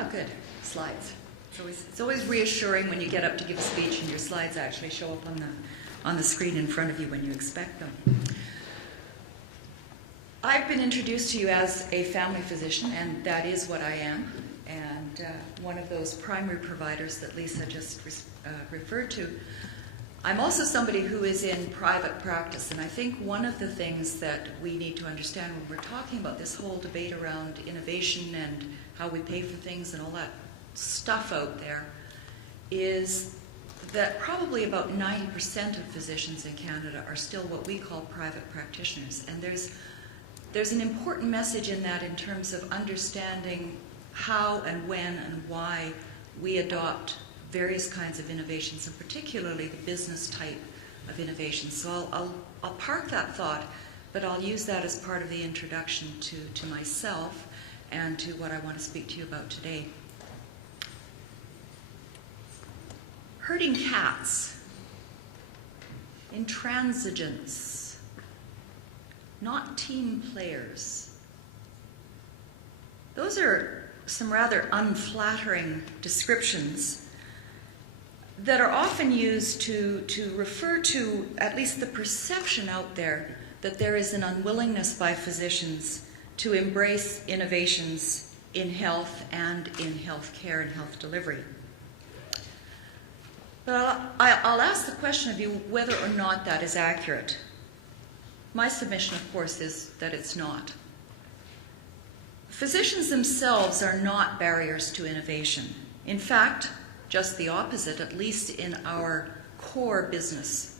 Oh, good. Slides. It's always reassuring when you get up to give a speech and your slides actually show up on the screen in front of you when you expect them. I've been introduced to you as a family physician, and that is what I am, and one of those primary providers that Lisa just referred to. I'm also somebody who is in private practice, and I think one of the things that we need to understand when we're talking about this whole debate around innovation and how we pay for things and all that stuff out there is that probably about 90% of physicians in Canada are still what we call private practitioners, and there's an important message in that in terms of understanding how and when and why we adopt various kinds of innovations, and particularly the business type of innovations. So I'll park that thought, but I'll use that as part of the introduction to myself and to what I want to speak to you about today. Herding cats, intransigence, not team players. Those are some rather unflattering descriptions that are often used to refer to at least the perception out there that there is an unwillingness by physicians to embrace innovations in health and in health care and health delivery. But I'll ask the question of you whether or not that is accurate. My submission, of course, is that it's not. Physicians themselves are not barriers to innovation. In fact, just the opposite, at least in our core business.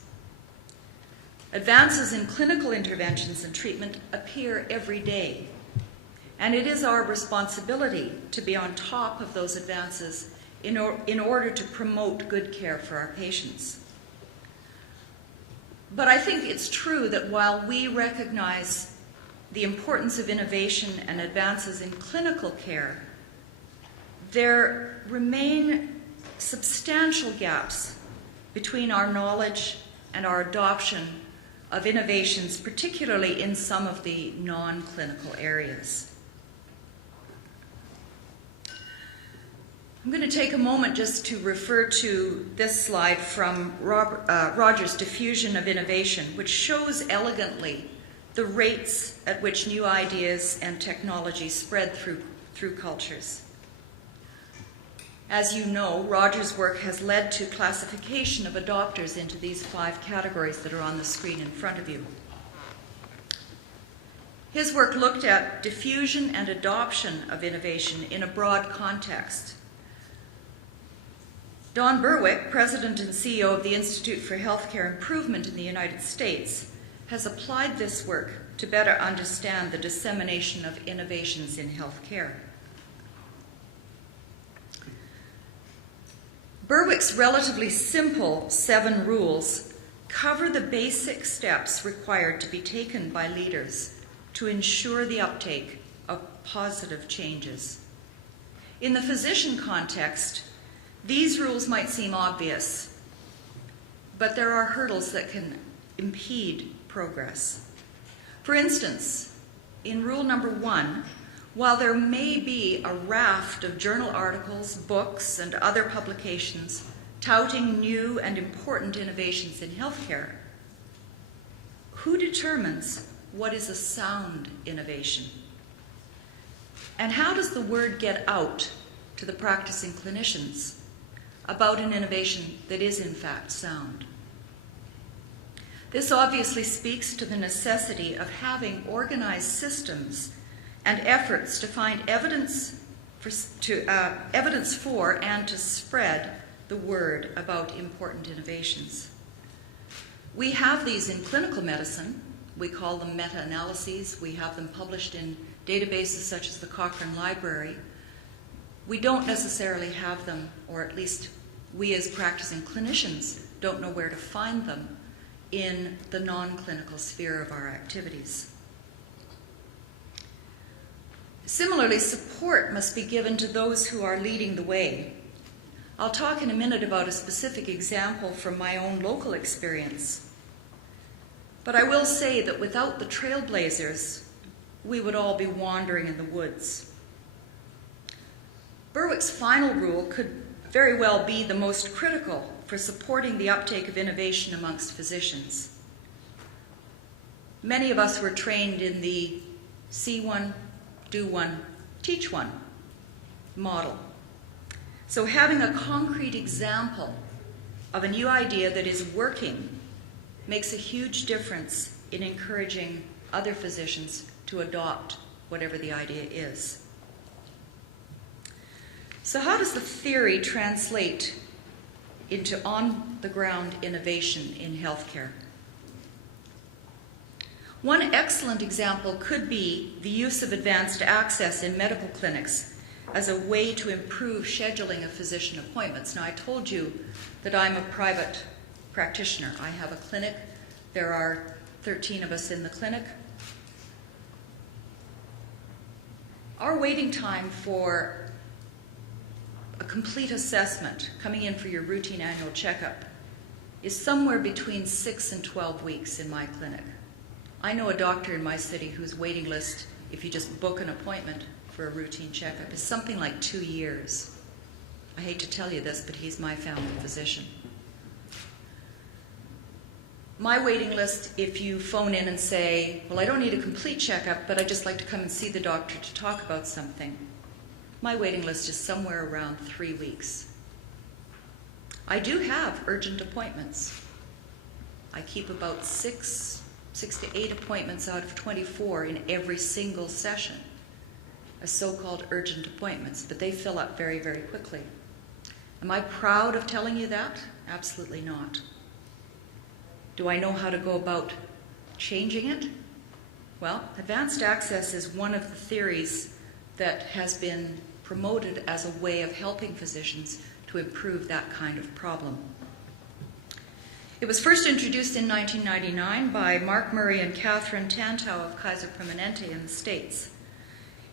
Advances in clinical interventions and treatment appear every day, and it is our responsibility to be on top of those advances in order to promote good care for our patients. But I think it's true that while we recognize the importance of innovation and advances in clinical care, there remain substantial gaps between our knowledge and our adoption of innovations, particularly in some of the non-clinical areas. I'm going to take a moment just to refer to this slide from Roger's Diffusion of Innovation, which shows elegantly the rates at which new ideas and technology spread through cultures. As you know, Roger's work has led to classification of adopters into these 5 categories that are on the screen in front of you. His work looked at diffusion and adoption of innovation in a broad context. Don Berwicks, President and CEO of the Institute for Healthcare Improvement in the United States, has applied this work to better understand the dissemination of innovations in healthcare. Berwick's relatively simple 7 rules cover the basic steps required to be taken by leaders to ensure the uptake of positive changes. In the physician context, these rules might seem obvious, but there are hurdles that can impede progress. For instance, in rule number 1, while there may be a raft of journal articles, books, and other publications touting new and important innovations in healthcare, who determines what is a sound innovation? And how does the word get out to the practicing clinicians about an innovation that is in fact sound? This obviously speaks to the necessity of having organized systems and efforts to find evidence for and to spread the word about important innovations. We have these in clinical medicine. We call them meta-analyses. We have them published in databases such as the Cochrane Library. We don't necessarily have them, or at least we as practicing clinicians don't know where to find them in the non-clinical sphere of our activities. Similarly, support must be given to those who are leading the way. I'll talk in a minute about a specific example from my own local experience. But I will say that without the trailblazers, we would all be wandering in the woods. Berwick's Berwick's final rule could very well be the most critical for supporting the uptake of innovation amongst physicians. Many of us were trained in the see one, do one, teach one model. So having a concrete example of a new idea that is working makes a huge difference in encouraging other physicians to adopt whatever the idea is. So how does the theory translate into on-the-ground innovation in healthcare? One excellent example could be the use of advanced access in medical clinics as a way to improve scheduling of physician appointments. Now, I told you that I'm a private practitioner. I have a clinic. There are 13 of us in the clinic. Our waiting time for a complete assessment, coming in for your routine annual checkup, is somewhere between 6 and 12 weeks in my clinic. I know a doctor in my city whose waiting list, if you just book an appointment for a routine checkup, is something like 2 years. I hate to tell you this, but he's my family physician. My waiting list, if you phone in and say, well, I don't need a complete checkup, but I'd just like to come and see the doctor to talk about something, my waiting list is somewhere around 3 weeks. I do have urgent appointments. I keep about 6 to 8 appointments out of 24 in every single session as so-called urgent appointments, but they fill up very, very quickly. Am I proud of telling you that? Absolutely not. Do I know how to go about changing it? Well, advanced access is one of the theories that has been promoted as a way of helping physicians to improve that kind of problem. It was first introduced in 1999 by Mark Murray and Catherine Tantow of Kaiser Permanente in the States.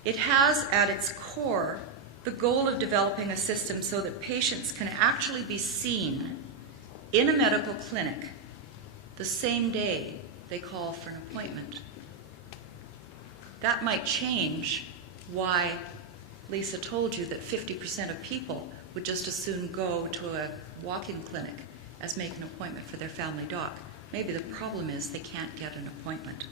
It has at its core the goal of developing a system so that patients can actually be seen in a medical clinic the same day they call for an appointment. That might change why Lisa told you that 50% of people would just as soon go to a walk-in clinic as make an appointment for their family doc. Maybe the problem is they can't get an appointment.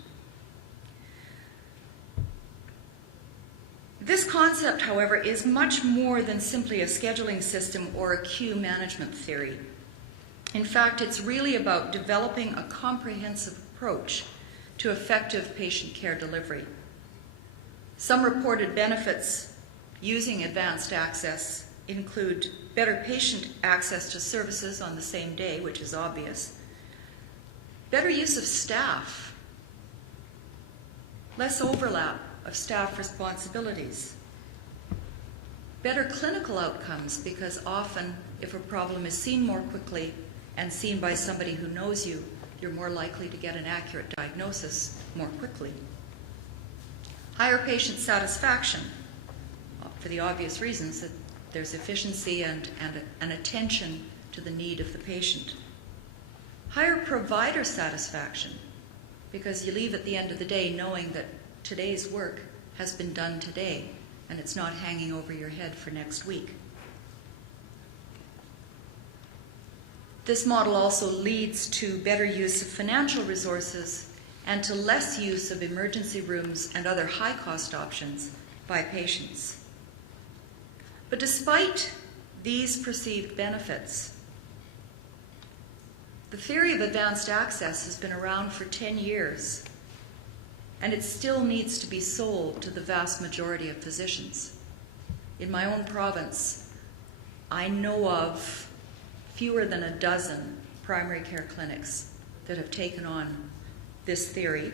This concept, however, is much more than simply a scheduling system or a queue management theory. In fact, it's really about developing a comprehensive approach to effective patient care delivery. Some reported benefits using advanced access include better patient access to services on the same day, which is obvious, better use of staff, less overlap of staff responsibilities, better clinical outcomes, because often if a problem is seen more quickly and seen by somebody who knows you, you're more likely to get an accurate diagnosis more quickly. Higher patient satisfaction, for the obvious reasons that there's efficiency and an attention to the need of the patient. Higher provider satisfaction, because you leave at the end of the day knowing that today's work has been done today and it's not hanging over your head for next week. This model also leads to better use of financial resources and to less use of emergency rooms and other high-cost options by patients. But despite these perceived benefits, the theory of advanced access has been around for 10 years, and it still needs to be sold to the vast majority of physicians. In my own province, I know of fewer than a dozen primary care clinics that have taken on this theory.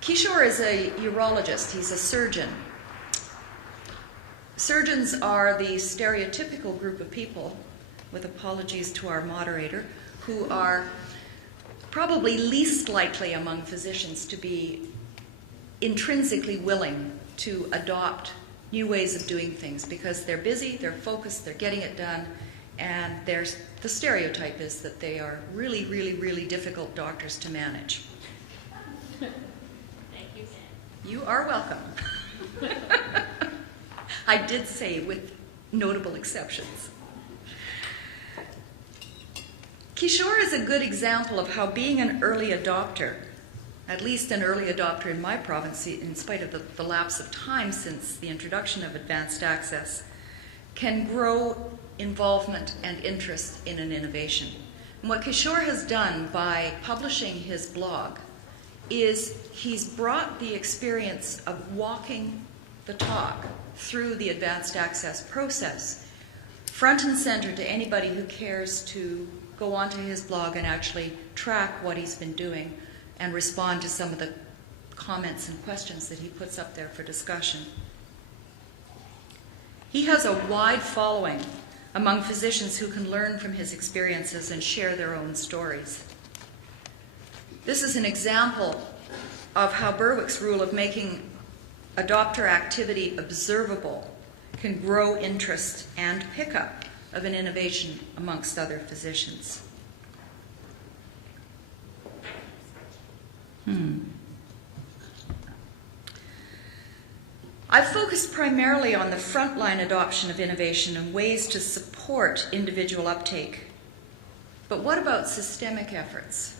Kishore is a urologist. He's a surgeon. Surgeons are the stereotypical group of people, with apologies to our moderator, who are probably least likely among physicians to be intrinsically willing to adopt new ways of doing things because they're busy, they're focused, they're getting it done, and the stereotype is that they are really, really, really difficult doctors to manage. Thank you, Sam. You are welcome. I did say with notable exceptions. Kishore is a good example of how being an early adopter, at least an early adopter in my province, in spite of the lapse of time since the introduction of advanced access, can grow involvement and interest in an innovation. And what Kishore has done by publishing his blog is he's brought the experience of walking the talk through the advanced access process front and center to anybody who cares to go onto his blog and actually track what he's been doing and respond to some of the comments and questions that he puts up there for discussion. He has a wide following among physicians who can learn from his experiences and share their own stories. This is an example of how Berwicks' rule of making adopter activity observable can grow interest and pickup of an innovation amongst other physicians. I've focused primarily on the frontline adoption of innovation and ways to support individual uptake. But what about systemic efforts?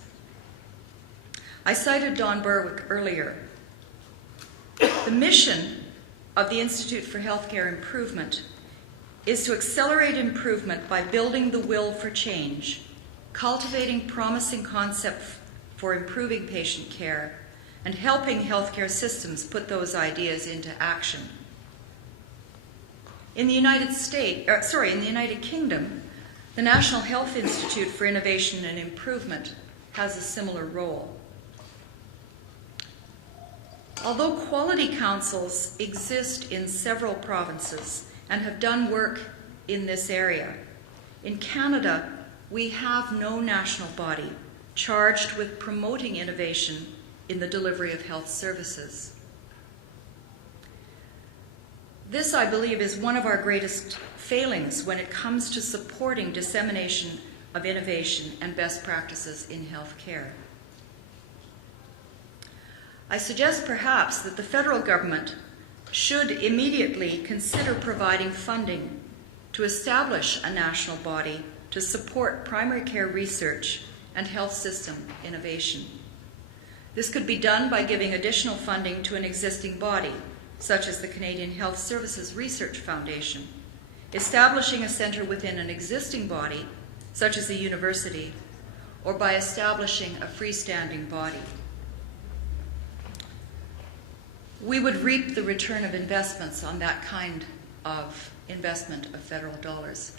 I cited Don Berwick earlier. The mission of the Institute for Healthcare Improvement is to accelerate improvement by building the will for change, cultivating promising concepts for improving patient care, and helping healthcare systems put those ideas into action. In the United Kingdom, the National Health Institute for Innovation and Improvement has a similar role. Although quality councils exist in several provinces and have done work in this area, in Canada, we have no national body charged with promoting innovation in the delivery of health services. This, I believe, is one of our greatest failings when it comes to supporting dissemination of innovation and best practices in healthcare. I suggest perhaps that the federal government should immediately consider providing funding to establish a national body to support primary care research and health system innovation. This could be done by giving additional funding to an existing body, such as the Canadian Health Services Research Foundation, establishing a centre within an existing body, such as a university, or by establishing a freestanding body. We would reap the return of investments on that kind of investment of federal dollars.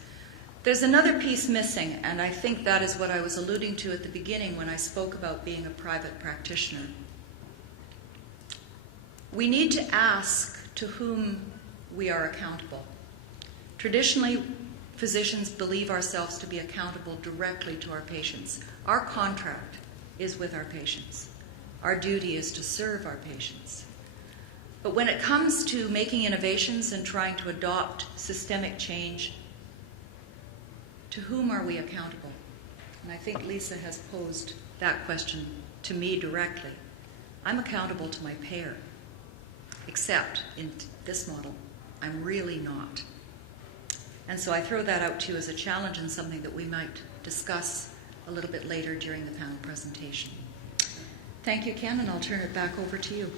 There's another piece missing, and I think that is what I was alluding to at the beginning when I spoke about being a private practitioner. We need to ask to whom we are accountable. Traditionally, physicians believe ourselves to be accountable directly to our patients. Our contract is with our patients. Our duty is to serve our patients. But when it comes to making innovations and trying to adopt systemic change, to whom are we accountable? And I think Lisa has posed that question to me directly. I'm accountable to my payer, except in this model, I'm really not. And so I throw that out to you as a challenge and something that we might discuss a little bit later during the panel presentation. Thank you, Ken, and I'll turn it back over to you.